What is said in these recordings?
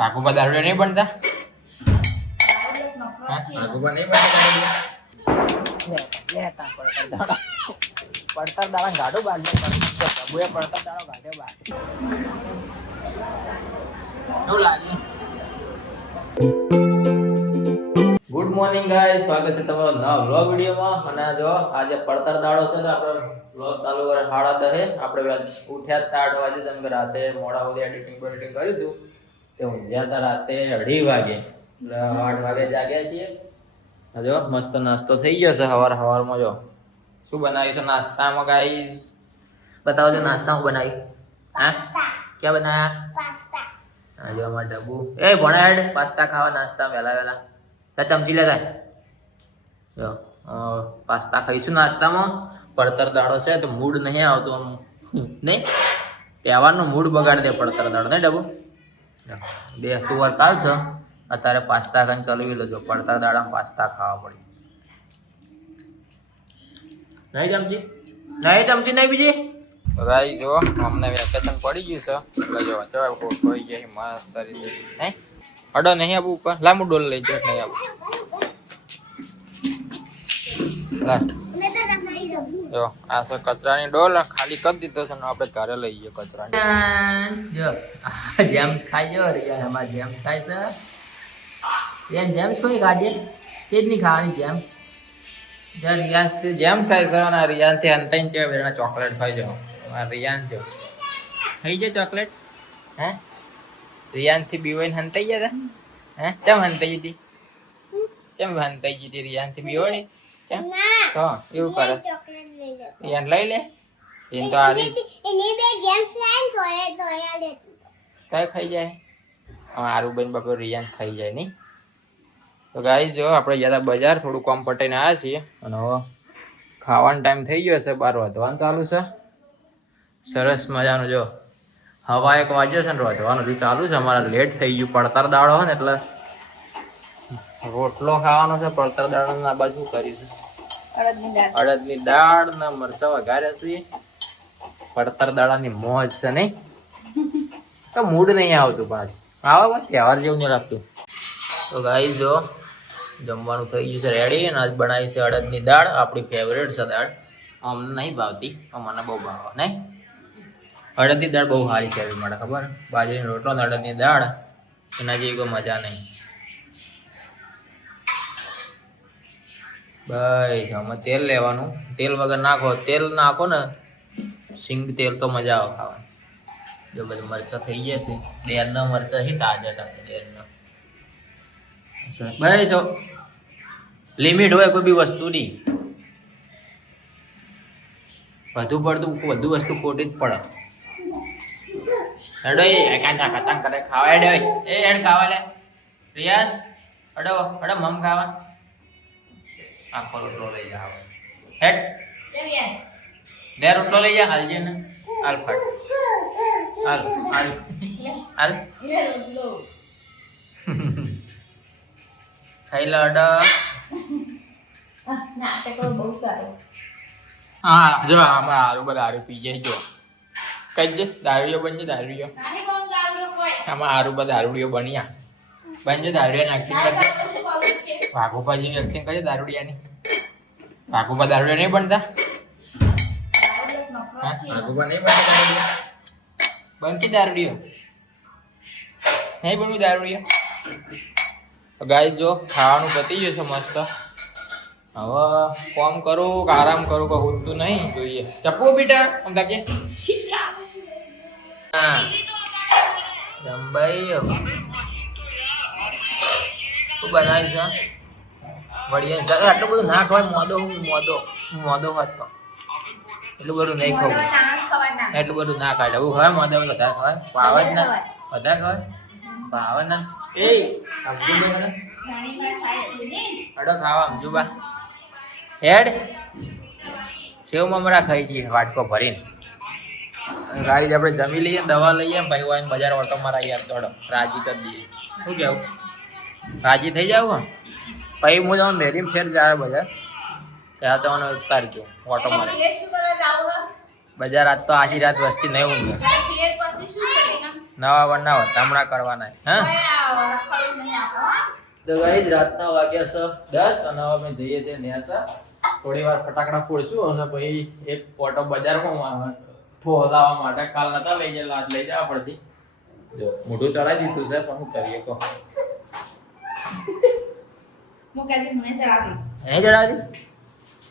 કાકુ કા દારૂડિયા નહીં બનતા? કાકુ કા નહીં બનતા? પડતર દાડા ગાડો બાંધે બબુએ પડતર દાડો ગાડ્યો બાર કેવું લાગે? ગુડ મોર્નિંગ ગાઈસ, સ્વાગત છે તમારો નવા વ્લોગ વિડીયોમાં. અને જો આજે પડતર દાડો છે તો આપણે વ્લોગ ચાલુ કરે 10:30. આપણે ઉઠ્યા હતા 8 વાગે, જેમ કે રાતે મોડા સુધી એડિટિંગ કર્યું હતું તે ઊંઘ્યા હતા રાતે 2:30 વાગે. 8 વાગે જાગ્યા છીએ. જો મસ્ત નાસ્તો થઈ ગયો છે. સવારમાં જો શું બનાવ્યું છે નાસ્તામાં ગાઈસ? બતાવો જો નાસ્તામાં બનાવ્યું. હા, ક્યાં બનાયા? પાસ્તા. હા જો અમાર ડબ્બુ એ ભણાડ પાસ્તા ખાવા નાસ્તા વહેલા ચમચી લેતા જો પાસ્તા ખાઈશું નાસ્તામાં. પડતર દાડો છે તો મૂડ નહીં આવતો આમ નહીં, તહેવારનો મૂડ બગાડી દે પડતર દાડો નહીં ડબ્બુ. બે તુવાર કાલ છે, અત્યારે પાસ્તા ખાઈને ચલાવી લેજો. પડતર દાડામાં પાસ્તા ખાવા પડે. નહીં ચમચી નહીં બીજી રાઈ. જો અમને વેકેશન પડી ગયું છે એટલે જો ચવાય કોઈ ગયા મસ્ત રીતે નહીં અડો નહીં આવું ઉપર લાંબુ ડોલ લઈ જાય નહીં આવું. જો આ છે કચરાની ડોલ, ખાલી કરી દીધો છે ને આપણે ઘરે લઈ જઈએ કચરાની. જો જેમ્સ ખાઈ જો રિયા, એમાં જેમ્સ ખાય છે. રિયા જેમ્સ કોઈ ખાજે તે જ નહીં ખાવાની જેમ્સ. રિયાઝ તે જેમ્સ ખાય છે અને રિયાનથી હંતાઈને છે બેના ચોકલેટ ખાઈ જાઓ. રિયાન જો ખાઈ જાય ચોકલેટ. હે રિયાનથી બીવાઈને હંતાઈ ગયા હતા. હે કેમ હંતાઈ હતી? કેમ હંતાઈ ગઈ રિયાનથી બીવડી? કેમ તો એવું કરે? રિયાન લઈ લે એને તો આ રીત કઈ ખાઈ જાય. આરુબેન બાપુ રિયાન ખાઈ જાય નહીં. તો ગાઈસ જો આપણે ગયા બજાર, થોડું કામ પટાઈને આવ્યા છીએ અને હવે ખાવાનો ટાઈમ થઈ ગયો છે. 12 વધવાનું ચાલુ છે. સરસ મજાનું જો હવા 1 વાગ્યો છે ને વધવાનું હજુ ચાલુ છે. અમારે લેટ થઈ ગયું. પડતર દાડો હોય ને એટલે રોટલો ખાવાનો છે. પડતર દાડો ના બાજુ કરીશું અડદની દાળ ના મરચા વઘાર્યા છે. પડતર દાડાની મોજ છે નહીં તો મૂડ નહીં આવતું પાછું આવા તહેવાર જેવું નહીં લાગતું. તો ગાઈસ જો જમવાનું થઈ ગયું છે રેડી. અને આજ બનાવી છે અડદની દાળ, આપણી ફેવરેટ છે દાળ. અમને નહીં ભાવતી, મને બહુ ભાવે નહીં. અડદની દાળ બહુ સારી છે માટે ખબર. બાજરીનો રોટલો ને અડદની દાળ એના જેવી કોઈ મજા નહીં. ભાઈ આમાં તેલ લેવાનું, તેલ વગર નાખો. તેલ નાખો ને સિંગ તેલ તો મજા આવે ખાવાની. જો બધું મરચાં થઈ જશે. ડેરના મરચાં છે તાજા ડેરના. ભાઈ જો લિમિટ હોય કોઈ બી વસ્તુની. વધુ પડતું વધુ વસ્તુ ખોટી જ પડે. હેડો એ કાંચા કરે ખાવા. હેડ એ હેડ ખાવા લે રિયાઝ. અડો મમ ખાવા. આખો રોટલો લઈ જાવ. હેડ બે રોટલો લઈ જા. હાલજે ને હાલ ફટ હાલ હાલ હાલ ખાઈ લો અડો. હા જો આમાં હારું બધા હારું પી જાય. જો કઈ જ દારૂડિયો બનજે. દારૂડિયો આમાં હારું બધા દારૂડિયો બન્યા બનજે. દારૂડિયા નાખી વાઘોપાજી વ્યક્તિ કજે દારૂડિયાની. વાઘોપા દારૂડિયા નહીં બનતા? વાઘોપા નહીં બનતા બનકી દારૂડિયો નહીં બનવું દારૂડિયો. ગાઈસ જો ખાવાનું પતી ગયું છે મસ્ત. હવે કોમ કરું કે આરામ કરું કે હોતું નહીં જોઈએ. ચપ્પુ બેટા આમ તાકે હા જંબાઈ શું બનાવીશ? વળીએ સર આટલું બધું ના ખવાય. મોદો હોત તો એટલું બધું નહીં ખાવું. એટલું બધું ના ખાય. એવું હોય મોદો વધારે ખવાય. પાવર ના વધારે ખવાય. પાવર ના એ અમજુબા અડો ખાવા. અમજુબા હેડ સેવ મમરા ખાઈ જઈએ વાટકો ભરીને. ગાડી આપણે જમી લઈએ, દવા લઈએ, ભાઈ હોય બજાર ઓટો મારા યાર દોડો રાજી કરી દઈએ. શું કેવું? રાજી થઈ જાવ પછી હું જાઉં મેરી ફેર જાય બજાર ત્યાં તો ઉતારજો ઓટો મારે બજાર. આજ તો આખી રાત વસ્તી નહીં ઊંઘે નવા વરના વતામણા કરવાના હા તો ગાઈસ રાતના વાગ્યા છે 10 અને હવે અમે જઈએ છીએ ન્યાસા થોડી વાર ફટાકડા ફોડશું અને પછી એક ઓટો બજારમાં ફોલાવા માટે કાલ નતા લઈ જવા પડશે જો મોઢું ચડાવી દીધું છે પણ હું કરીએ કહો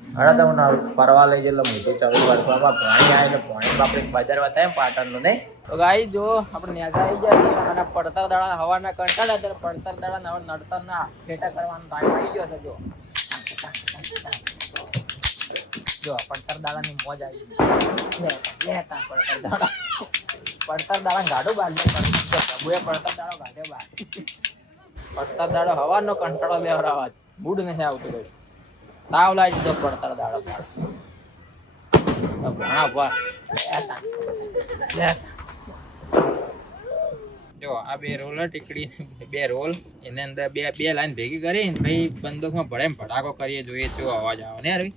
હડા તમને ફરવા લઈ જેટલો મોટું ચાલુ વાળવામાં પાણી આવે એટલે પાણી આપણે બજાર બતાવે પાટણનું નહીં તો ગાઈ જો આપણે ન્યાસા આવી ગયા છે અને પડતર દાડા હવાના કંટાળ્યા ત્યારે પડતર દાડા હવે નડતરના ખેટા કરવાનો ટાઈમ આવી ગયો છે જો પડતર દાડાની મોજ આવી ગઈ પડતર દાડા ગાડો બાંધે પ્રભુએ પડતર દાડો ગાઢે બાર પડતર દાડો હવાનો કંટાળો લેવરાવા મૂડ નથી આવતું ગયું તાવ લાવી દીધો પડતર દાડો ઘણા પર જો આ બે રોલ ટીકડી બે રોલ એની અંદર બે લાઈન ભેગી કરી ભાઈ બંદૂકમાં ભળે ભડાકો કરીએ જોઈએ જો અવાજ આવે ને અરવી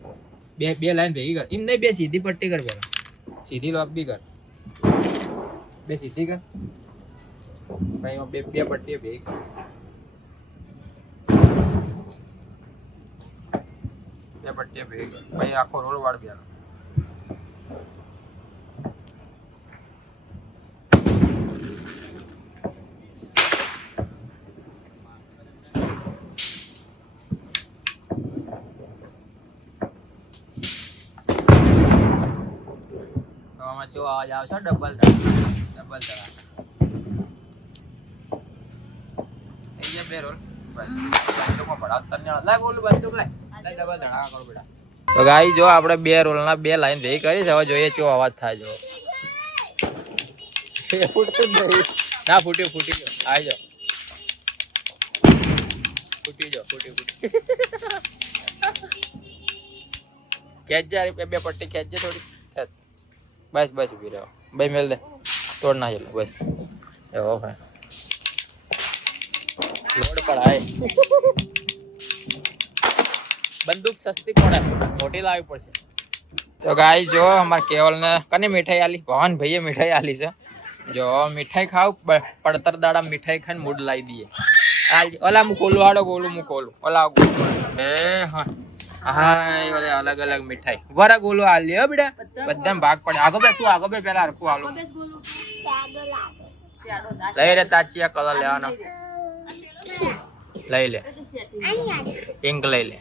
બે લાઈન ભેગી કર એમ નહીં બે સીધી પટ્ટી કર પેલા સીધી લોક બી કર બે સીધી કર ભાઈ બે પટ્ટીઓ ભેગી કર બે પટ્ટીઓ ભેગી કર ભાઈ આખો રોલ વાળ બેનો જો અવાજ આવશે ડબલ ધડા અહીંયા બે રોલ બંદૂકમાં ભડાવતા ને લાગ ઓલું બંદૂક લાય ડબલ ધડા કરો બેટા તો ગાઈ જો આપણે બે રોલના બે લાઈન ભેગી કરી છે હવે જોઈએ જો અવાજ થાય જો એ ફૂટતું જ નહીં ના ફૂટી ગયો આવી જાઓ ફૂટી ખેંચ બે પટ્ટી ખેંચજે થોડી બસ ઉભી રહ્યો ભાઈ મેલ દે તોડ ના ચલો બસ એવો ભાઈ લોડ પડાય બંદૂક સસ્તી પડે મોટી લાવવી પડશે તો ગાઈ જો અમારે કેવલ ને કને મીઠાઈ આલી ભવાન ભાઈએ મીઠાઈ આલી છે જો મીઠાઈ ખાવ પડતર દાડા મીઠાઈ ખાઈને મૂડ લાવી દઈએ ઓલા હું કોલું હાડો ગોલું ઓલા એ હા હા અલગ અલગ મીઠાઈ વરા ગોલું આલી હો બેટા બધા ભાગ પડે આગો બે પેલા હરખું આલો લઈ રે તાચિયા કલર લેવાનો લઈ લે પિંક લઈ લે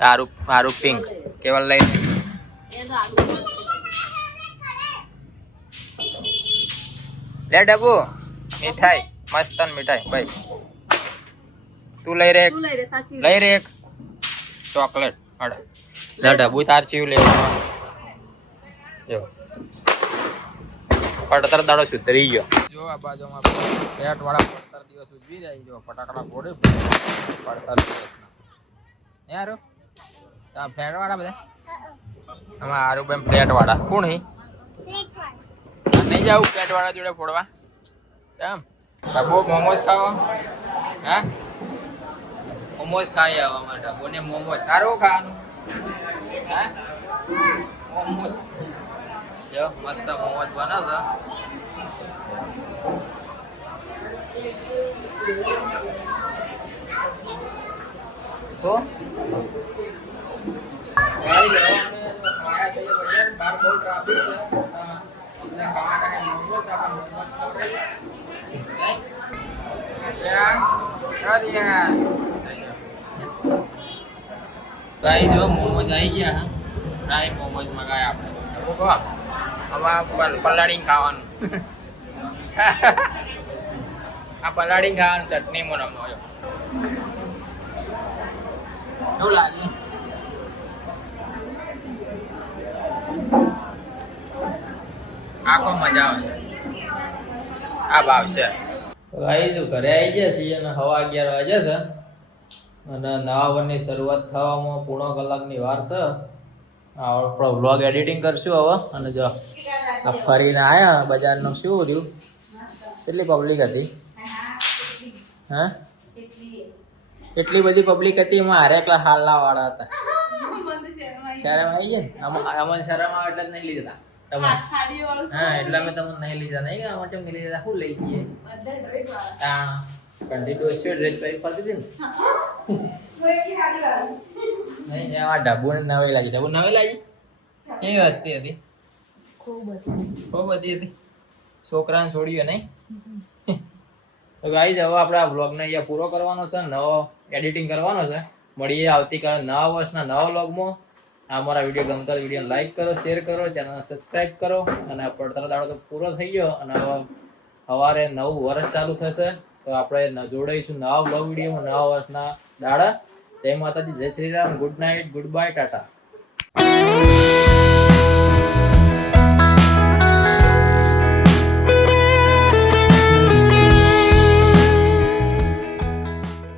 તારું પિંક કેવલ લઈ લે લે ડબ્બુ મીઠાઈ મસ્ત મીઠાઈ ભાઈ તું લઈ રે એક ચોકલેટ ડબ્બુ તાર ચીવું લેવાનું જો પડતર દાડો સુધરી ગયો જો આ બાજુમાં ફ્લેટ વાળા પડતર દિવસ ઉજવી જાય જો ફટાકડા ફોડે પડતર દિવસના યાર આ ફ્લેટ વાળા બધા આમાં આરું બેન ફ્લેટ વાળા કોણ હે નહીં જાવ ફ્લેટ વાળા જોડે ફોડવા કેમ ડબ્બુ મોમોસ ખાવા હા મોમોસ ખાઈ આવવા માટે બોને મોમોસ સારું ખાવાનું હા મોમોસ જો મસ્ત મોમોસ બને છે તો ગાડી જવા માયા છે બજાર બાર બહુ ટ્રાફિક છે એટલે ખાવાના મોમોસ આપણે મોમોસ ખાવડાય ગાઈ જો મોમોસ આવી ગયા ફ્રાય મોમોસ મગાયા આપણે પલાળીને ખાવાનું આ પલાળીને ખાવાનું ચટણી માં રમો કેવું લાગે આખો મજા આવે આ ભાવ છે ગાઈ જો ઘરે આવી ગયા છીએ અને હવા 11 વાગ્યા છે અને નવા વરની શરૂઆત થવામાં પૂર્ણ કલાકની વાર છે આપણો વ્લોગ એડિટિંગ કરશું હવે અને જો આ ફરીને આવ્યા બજારનું શું રહ્યું કેટલી પબ્લિક હતી હા એટલી બધી પબ્લિક હતી એમાં હારે એકલા હાલના વાળા હતા શરમ આવી જાય ને અમને શરમ આવે એટલે જ નહીં લીધા હા એટલે અમે તમને નહીં લીધા નહીં આમાં ચમ લઈ લીધા શું લઈ જઈએ હા કંટીન્યુઅસ ડ્રેસ પહેરી પાછી દે ને નહીં આ ઢબુ નવી લાગી ઢબુ નવી લાગી કેવી વસ્તી હતી ખૂબ બધી હતી છોકરાને છોડ્યો નહીં તો ગાઈઝ હવે આપણે આ વ્લોગને અહીંયા પૂરો કરવાનો છે નવો એડિટિંગ કરવાનો છે મળીએ આવતીકાલે નવા વર્ષના નવા વ્લોગમાં આ મારા વિડીયો ગમતા વિડીયો લાઈક કરો શેર કરો ચેનલને સબસ્ક્રાઈબ કરો અને આ પડતર દાડો તો પૂરો થઈ ગયો અને હવે સવારે નવું વર્ષ ચાલુ થશે તો આપણે જોડાઈશું નવા વ્લોગ વિડીયોમાં નવા વર્ષના દાડા જય માતાજી જય Shri Ram good night good bye Tata